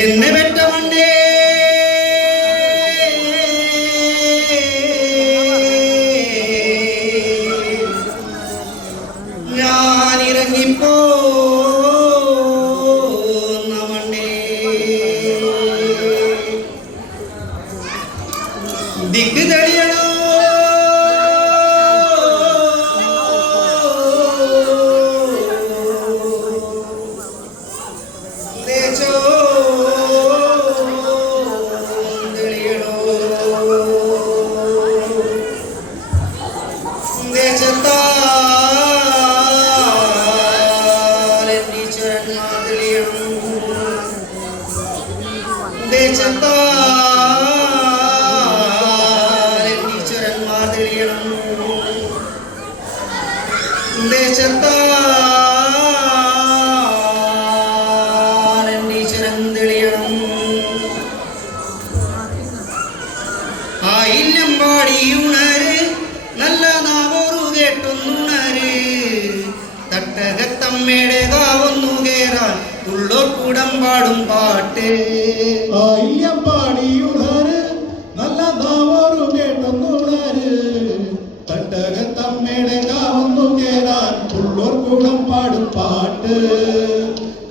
എന്നെ വെട്ടമണ്ടേ ഞാനിറങ്ങിപ്പോ മണ്ടേ ദിക്ക് തെളിയണോ ആയില്ലമ്പാടിയുണര് നല്ല നാവോറു കേട്ടൊന്നുണര് തട്ടകത്തമ്മയുടെ കാവൊന്നു കേറാൻ ഉള്ളോർ കൂടം പാടും പാട്ട് ആയില്ലമ്പാടിയുണര് നല്ല നാവോറു കേട്ടൊന്നുണര് തട്ടകത്തമ്മയുടെ കാവൊന്നു കേറാൻ ഉള്ളോർ കൂടം പാടും പാട്ട്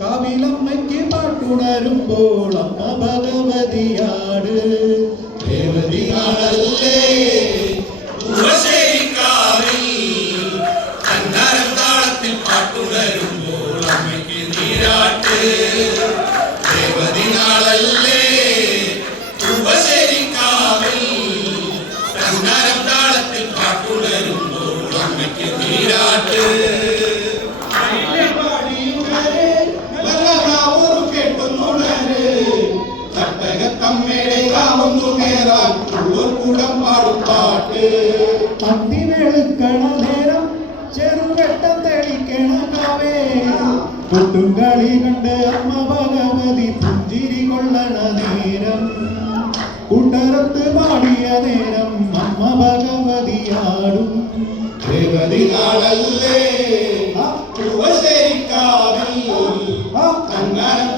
കാവിലമ്മയ്ക്ക് പാട്ടുണരുമ്പോൾ അമ്മ ഭഗവതിയാട് ദേവതിയാണല്ലേ താളത്തിൽ പാട്ടുണരുമ്പോൾ അമ്മയ്ക്ക് നീരാട്ട് ദേവതിനാളല്ലേ ഉപശരിക്കാവിൽ തന്നാരം താളത്തിൽ പാട്ടുണരുമ്പോൾ അമ്മയ്ക്ക് നീരാട്ട് അന്തി വെളുക്കണ നേരം ചെറുവെട്ടം തെളിക്കണ കാവേ കൊട്ടും കളി കണ്ട് അമ്മ ഭഗവതി പുഞ്ചിരി കൊള്ളണ നേരം കൂട്ടരത്ത് പാടിയ നേരം അമ്മ ഭഗവതിയാടും ദേവതിനാളല്ലേ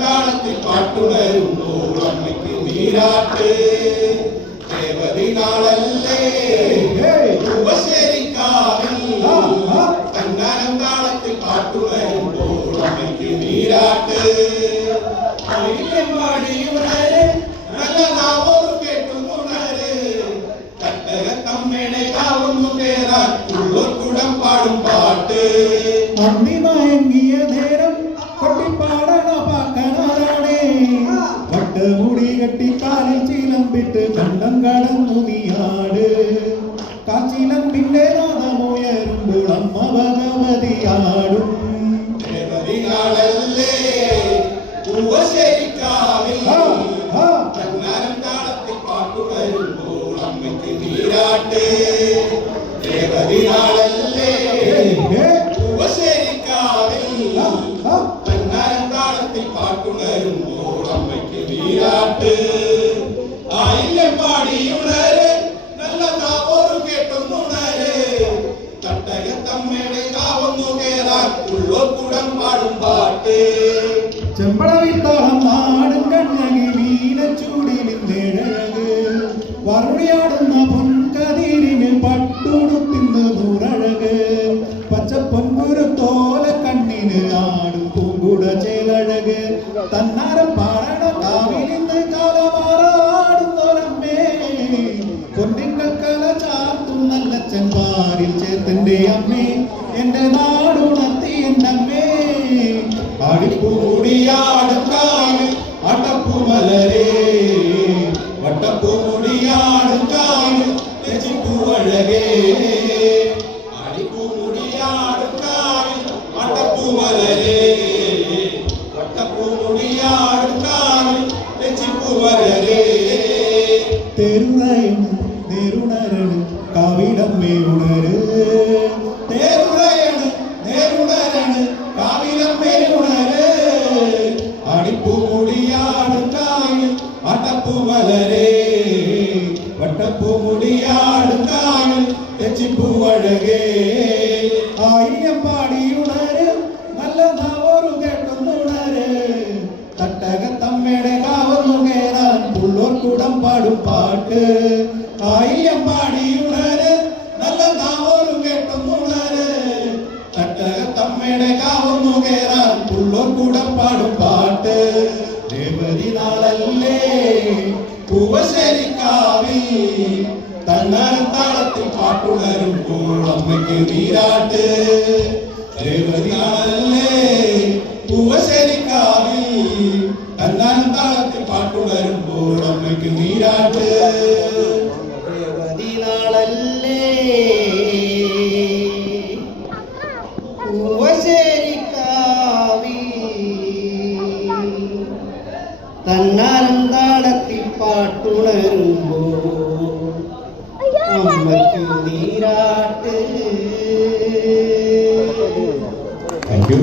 താളത്തിൽ പാട്ടുണരുമ്പോൾ അമ്മയ്ക്ക് നീരാട്ട് ദേവതിനാളല്ലേ തന്നാരം താളത്തിൽ പാട്ടുണരുമ്പോൾ അമ്മയ്ക്ക് നീരാട്ട് നല്ല നാവോറ് കേട്ടുന്നുണര് തട്ടകത്തമ്മയുടെ കാവൊന്നു കേറാൻ ഉള്ളോർ കൂടം പാടും പാട്ട് അന്നി മയങ്ങിയ നേരം കൊട്ടിപ്പാടണ പാക്കനാരാണേ വട്ടമുടി കെട്ടി കാലിൽ ചിലമ്പിട്ട് കണ്ടം കടന്നു നീയാട് കാച്ചിലമ്പിന്റെ നാദമുയരുമ്പോൾ അമ്മ ഭഗവതിയാടും ദേവതിനാളല്ലേ തന്നാരം താളത്തിൽ പാട്ടുണരുമ്പോൾ അമ്മയ്ക്ക് നീരാട്ട് ദേവതിനാളല്ലേ തന്നാരം താളത്തിൽ പാട്ടുണരുമ്പോൾ അമ്മയ്ക്ക് നീരാട്ട് ആയില്ലമ്പാടിയുണര് നല്ല താവോറ് കേട്ടൊന്നുണര് തട്ടകത്തമ്മയുടെ കാവൊന്നു കേറാൻ ഉള്ളോർ കൂടം പാടും പാട്ട് ചെമ്പളവിത്താളം നാടും കണ്ണകി മീനച്ചൂടിലിന്തേഴഴക് വറുടിയാടുന്ന പൊൻകതിരിന് പട്ടുടുത്തിന്ന് മുറഴക് പച്ചപ്പൊൻപുരു തോല കണ്ണിന് ആടും പൂങ്കുട ചേലഴക് തന്നാരം പാടണ കാവിലിന്ന് കാലമാറാടുന്നൊരമ്മേ പൊന്നിങ്കക്കല ചാർത്തും നല്ല ചെമ്പാരിൽ ചേത്തന്റെ അമ്മേ എന്റെ നാടുണർത്തി എന്നമ്മേ ആടിപ്പൂടിയാടും കാവിൽ അട്ടപ്പൂമലരേ വട്ടപ്പൂമുടിയാടും കാവിൽ രചിപ്പൂവഴകേ ആടിപ്പൂമുടിയാടും കാവിൽ അട്ടപ്പൂമലരേ വട്ടപ്പൂമുടിയാടും കാവിൽ രചിപ്പൂവഴകേ തെരുളയും നെരുണരണ് കാവിടമ്മേ ഉണര് തേരുളയണ് നേരുണരണ് കൂടം പാടും പാട്ട് രേവതി നാളല്ലേ പൂവശ്ശേരിക്കാവിൽ തന്നാരം താളത്തിൽ പാട്ടുണരുമ്പോൾ അമ്മയ്ക്ക് നീരാട്ട് രേവതി നാളല്ലേ പൂവശ്ശേരിക്കാവിൽ തന്നാരം താളത്തിൽ പാട്ടുണരുമ്പോൾ അമ്മയ്ക്ക് നീരാട്ട് നാളല്ലേ പൂവശ്ശേരിക്കാവിൽ തന്നാരം താളത്തിൽ പാട്ടുണരുമ്പോൾ അമ്മയ്ക്കു നീരാട്ട്. Thank you.